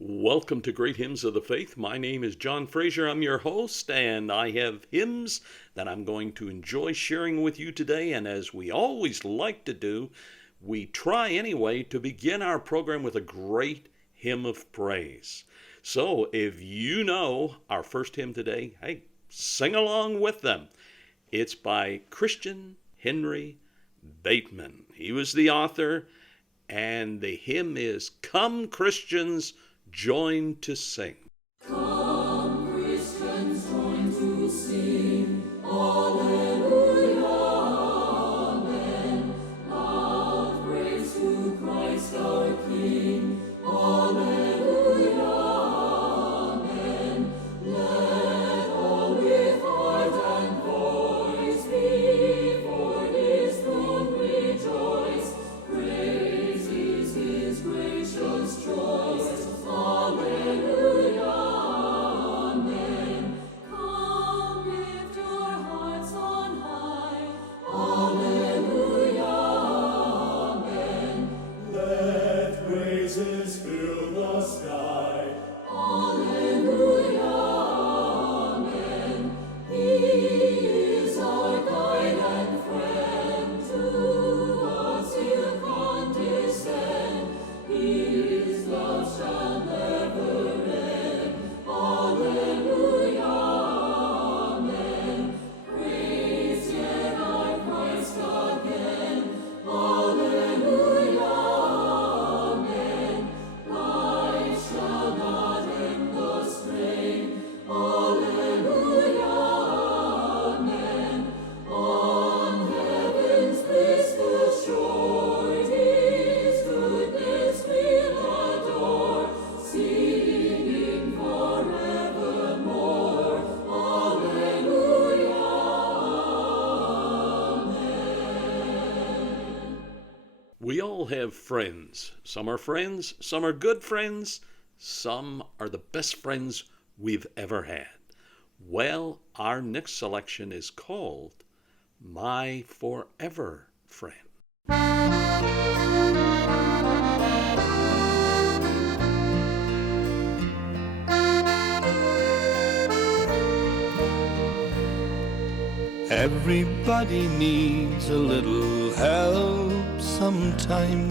Welcome to Great Hymns of the Faith. My name is John Fraser. I'm your host, and I have hymns that I'm going to enjoy sharing with you today. And as we always like to do, we try anyway to begin our program with a great hymn of praise. So if you know our first hymn today, hey, sing along with them. It's by Christian Henry Bateman. He was the author, and the hymn is "Come Christians, Join to Sing." Come, Christians, join to sing. Alleluia, amen. Of praise to Christ our King. Alleluia, amen. Let all with heart and voice before His throne rejoice. Praise is His gracious choice. Alleluia, amen. Come, lift your hearts on high. Alleluia, amen. Let praises fill the sky. Alleluia, amen. He is our guide and friend. To us He'll condescend. His love shall never end. Alleluia, amen. Praise yet our Christ again. Alleluia, amen. Life shall not end the strain. Alleluia, amen. On heaven's blissful shore His goodness we'll adore, singing forevermore. Alleluia, amen. We all have friends. Some are friends, some are good friends, some are the best friends we've ever had. Well, our next selection is called My Forever Friend. Everybody needs a little help sometime.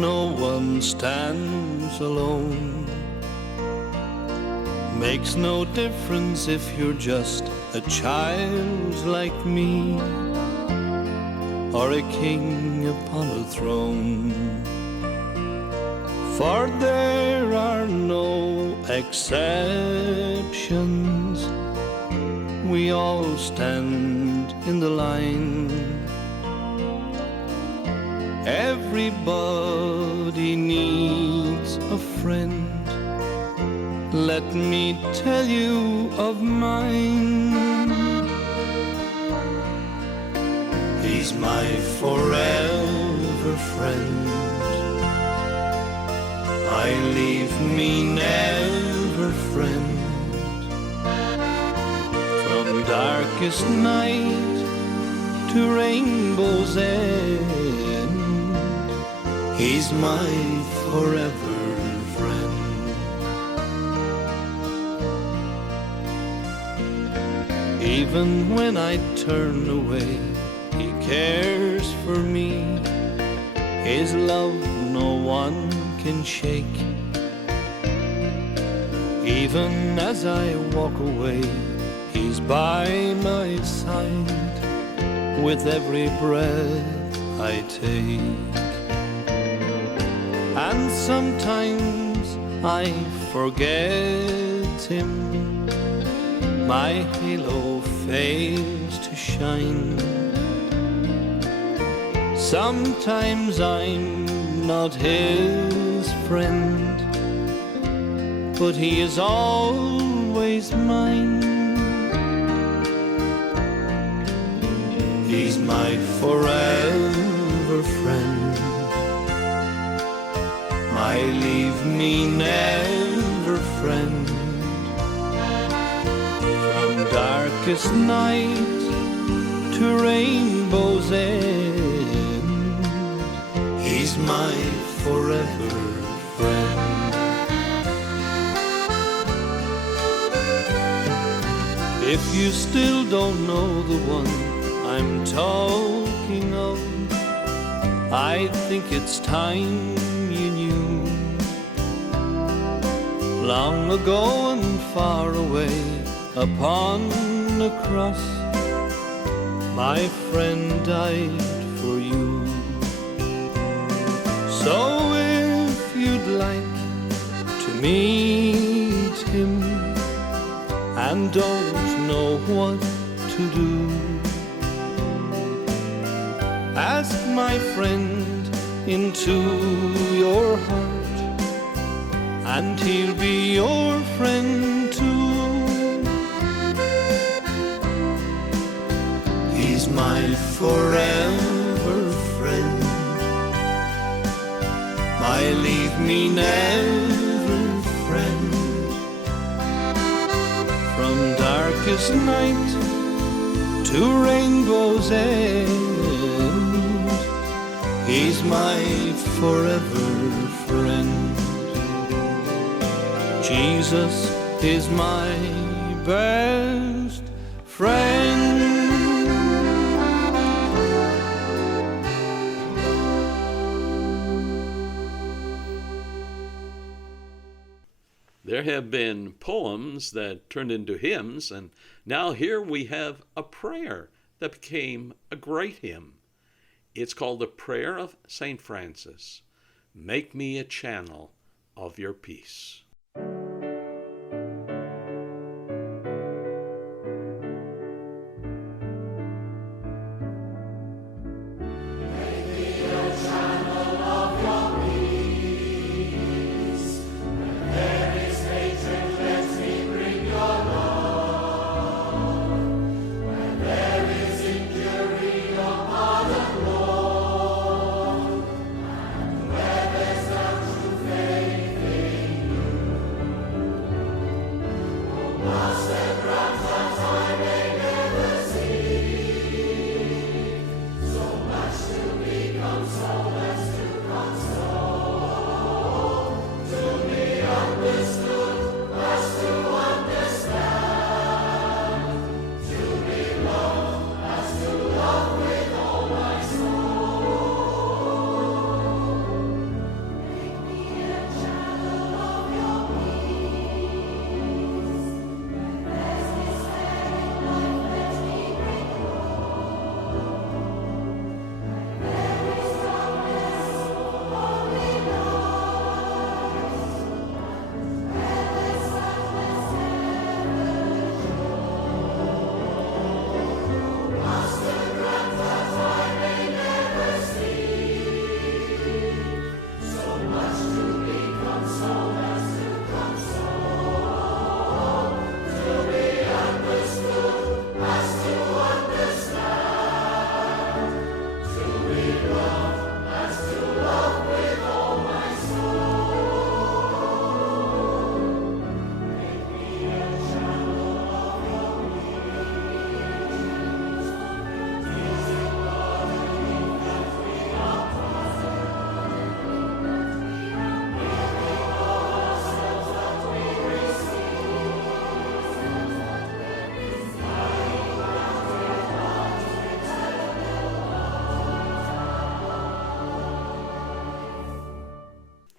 No one stands alone. Makes no difference if you're just a child like me, or a king upon a throne. For there are no exceptions. We all stand in the line. Everybody needs a friend. Let me tell you of mine. He's my forever friend. I leave me never friend. From darkest night to rainbow's end, He's my forever friend. Even when I turn away, He cares for me. His love no one can shake. Even as I walk away, He's by my side with every breath I take. And sometimes I forget Him. My halo fails to shine. Sometimes I'm not His friend, but He is always mine. He's my forever friend. My leave me never friend. From darkest night to rainbow's end, He's my forever friend. If you still don't know the one I'm talking of, I think it's time you knew. Long ago and far away upon the cross, my friend died for you. So if you'd like to meet him and don't know what to do, ask my friend into your heart, and he'll be your friend too. He's my forever friend, my leave me never friend. From darkest night to rainbow's end, he's my forever friend. Jesus is my best friend. There have been poems that turned into hymns, and now here we have a prayer that became a great hymn. It's called the Prayer of St. Francis. Make me a channel of your peace.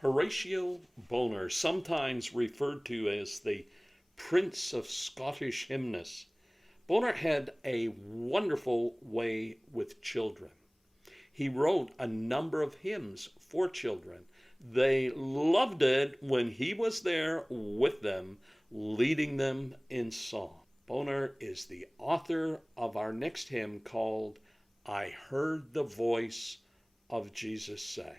Horatio Bonar, sometimes referred to as the Prince of Scottish Hymnists. Bonar had a wonderful way with children. He wrote a number of hymns for children. They loved it when he was there with them, leading them in song. Bonar is the author of our next hymn called I Heard the Voice of Jesus Say.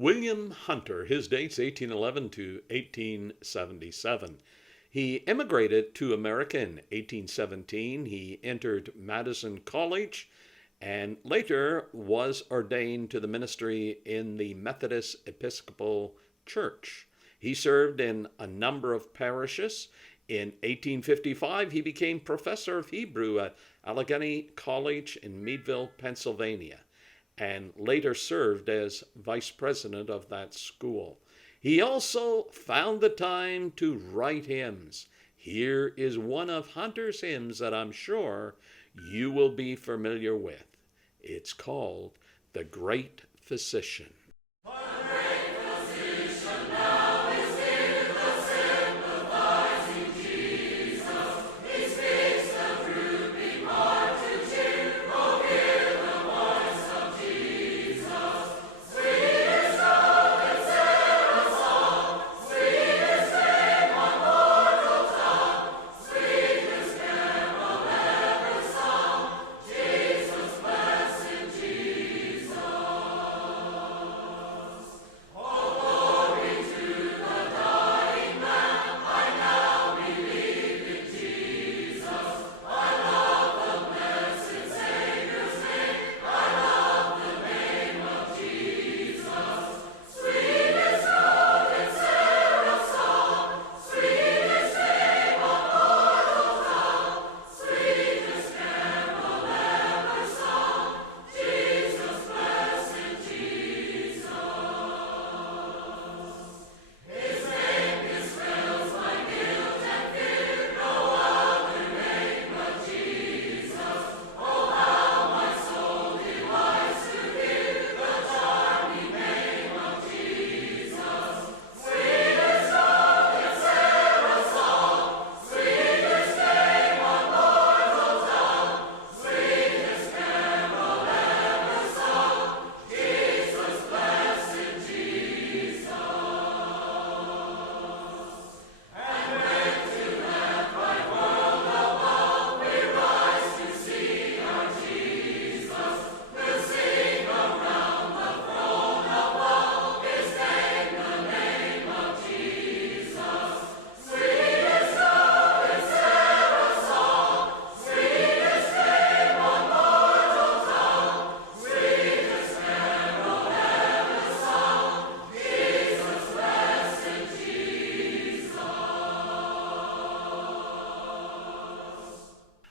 William Hunter, his dates 1811 to 1877. He immigrated to America in 1817. He entered Madison College and later was ordained to the ministry in the Methodist Episcopal Church. He served in a number of parishes. In 1855, he became professor of Hebrew at Allegheny College in Meadville, Pennsylvania, and later served as vice president of that school. He also found the time to write hymns. Here is one of Hunter's hymns that I'm sure you will be familiar with. It's called The Great Physician.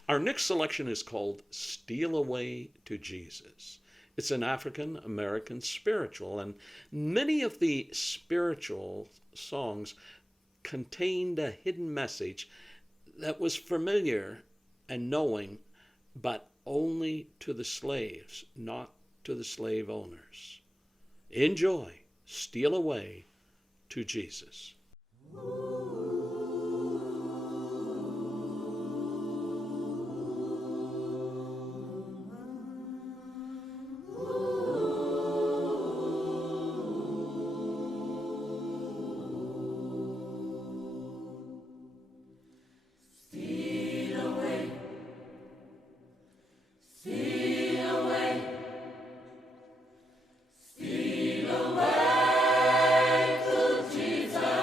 Our next selection is called Steal Away to Jesus. It's an African American spiritual, and many of the spiritual songs contained a hidden message that was familiar and knowing, but only to the slaves, not to the slave owners. Enjoy Steal Away to Jesus. Steal away to Jesus.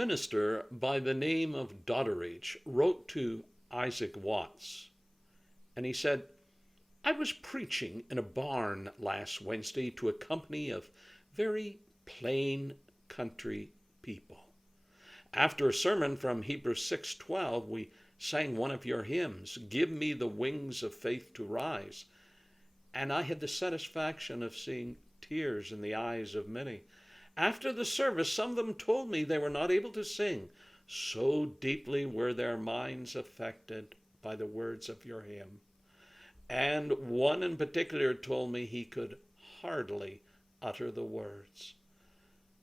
minister by the name of Dodderidge wrote to Isaac Watts, and he said, I was preaching in a barn last Wednesday to a company of very plain country people. After a sermon from Hebrews 6:12, we sang one of your hymns, Give Me the Wings of Faith to Rise, and I had the satisfaction of seeing tears in the eyes of many. After the service, some of them told me they were not able to sing. So deeply were their minds affected by the words of your hymn. And one in particular told me he could hardly utter the words.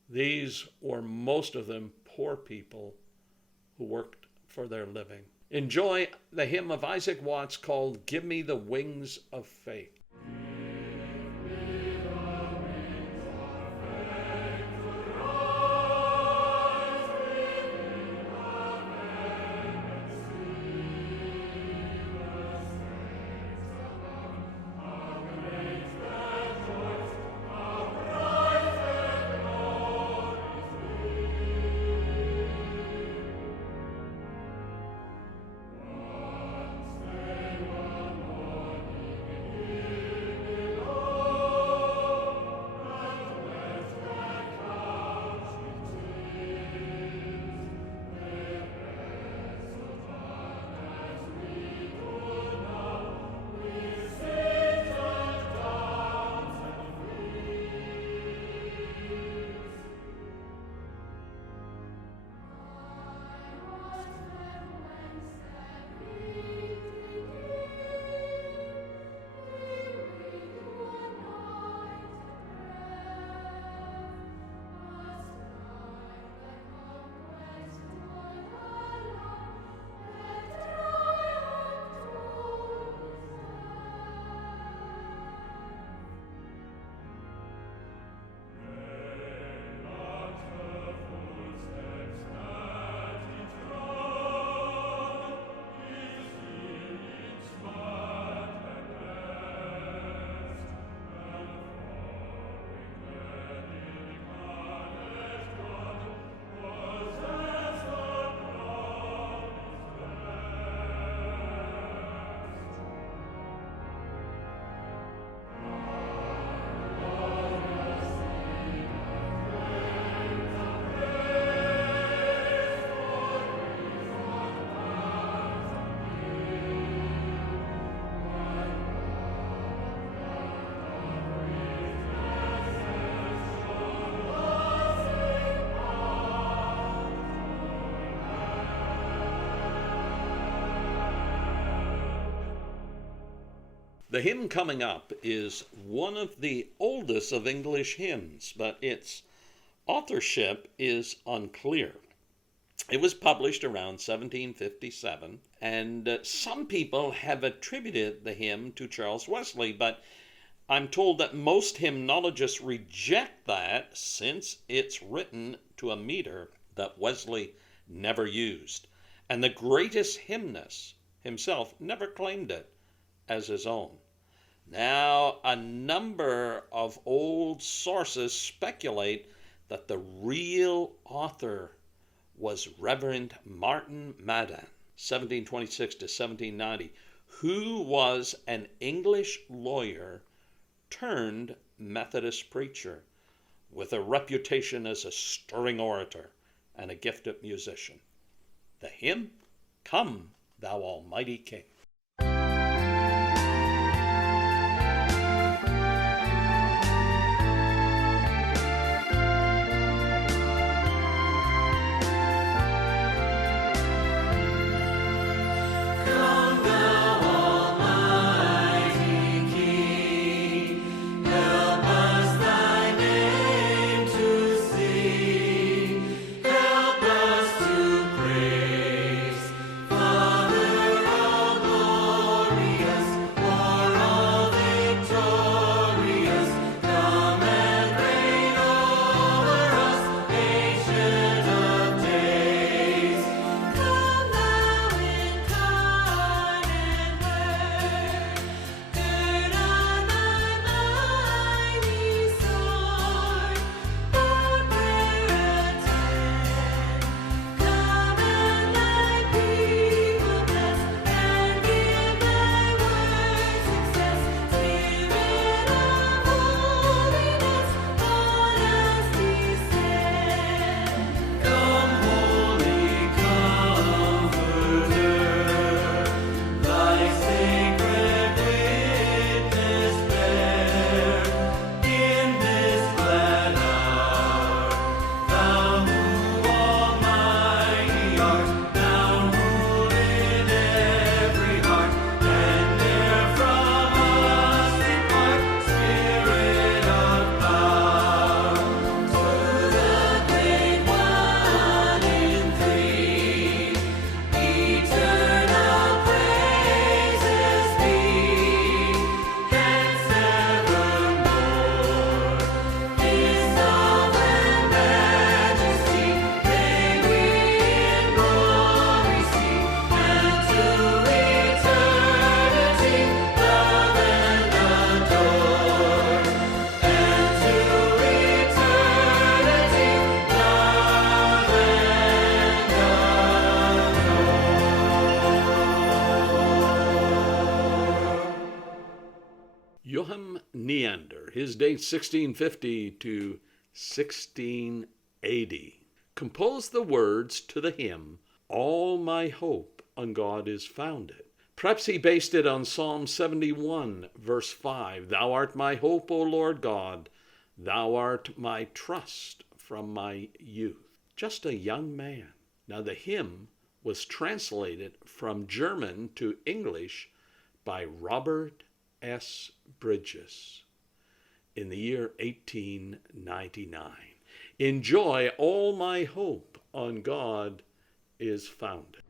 These were most of them poor people who worked for their living. Enjoy the hymn of Isaac Watts called Give Me the Wings of Faith. The hymn coming up is one of the oldest of English hymns, but its authorship is unclear. It was published around 1757, and some people have attributed the hymn to Charles Wesley, but I'm told that most hymnologists reject that since it's written to a meter that Wesley never used, and the greatest hymnist himself never claimed it as his own. Now, a number of old sources speculate that the real author was Reverend Martin Madden, 1726 to 1790, who was an English lawyer turned Methodist preacher with a reputation as a stirring orator and a gifted musician. The hymn, Come, Thou Almighty King. Help us to praise, Father His date 1650 to 1680. Composed the words to the hymn, All My Hope on God is Founded. Perhaps he based it on Psalm 71, verse 5. Thou art my hope, O Lord God. Thou art my trust from my youth. Just a young man. Now the hymn was translated from German to English by Robert S. Bridges in the year 1899. Enjoy All My Hope on God is Founded.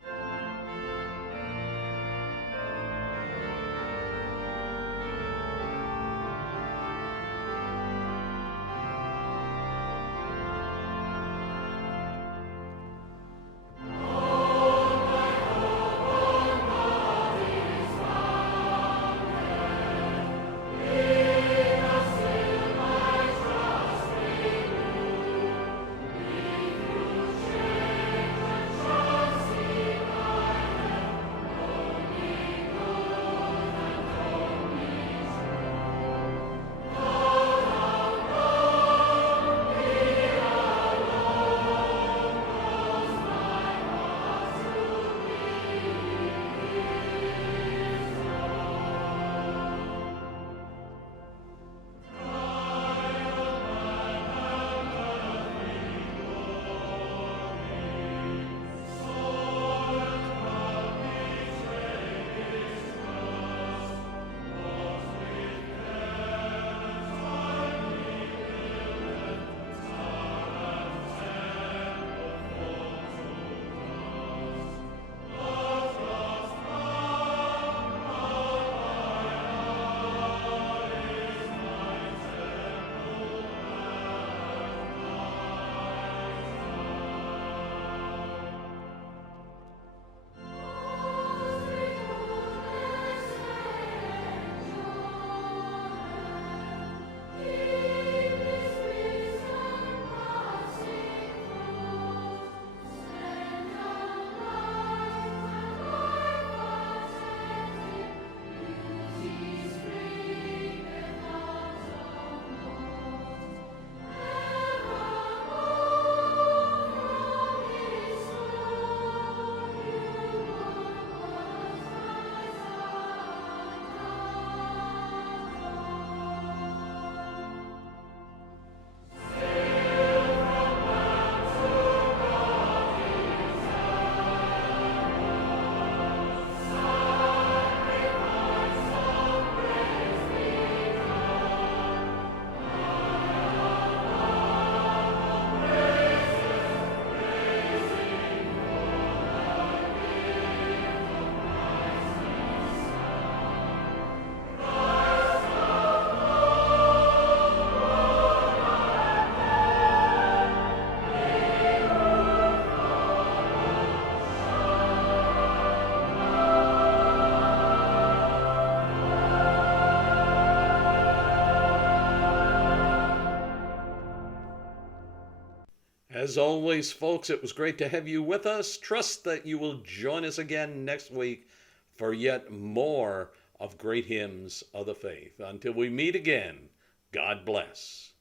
As always, folks, it was great to have you with us. Trust that you will join us again next week for yet more of great hymns of the faith. Until we meet again, God bless.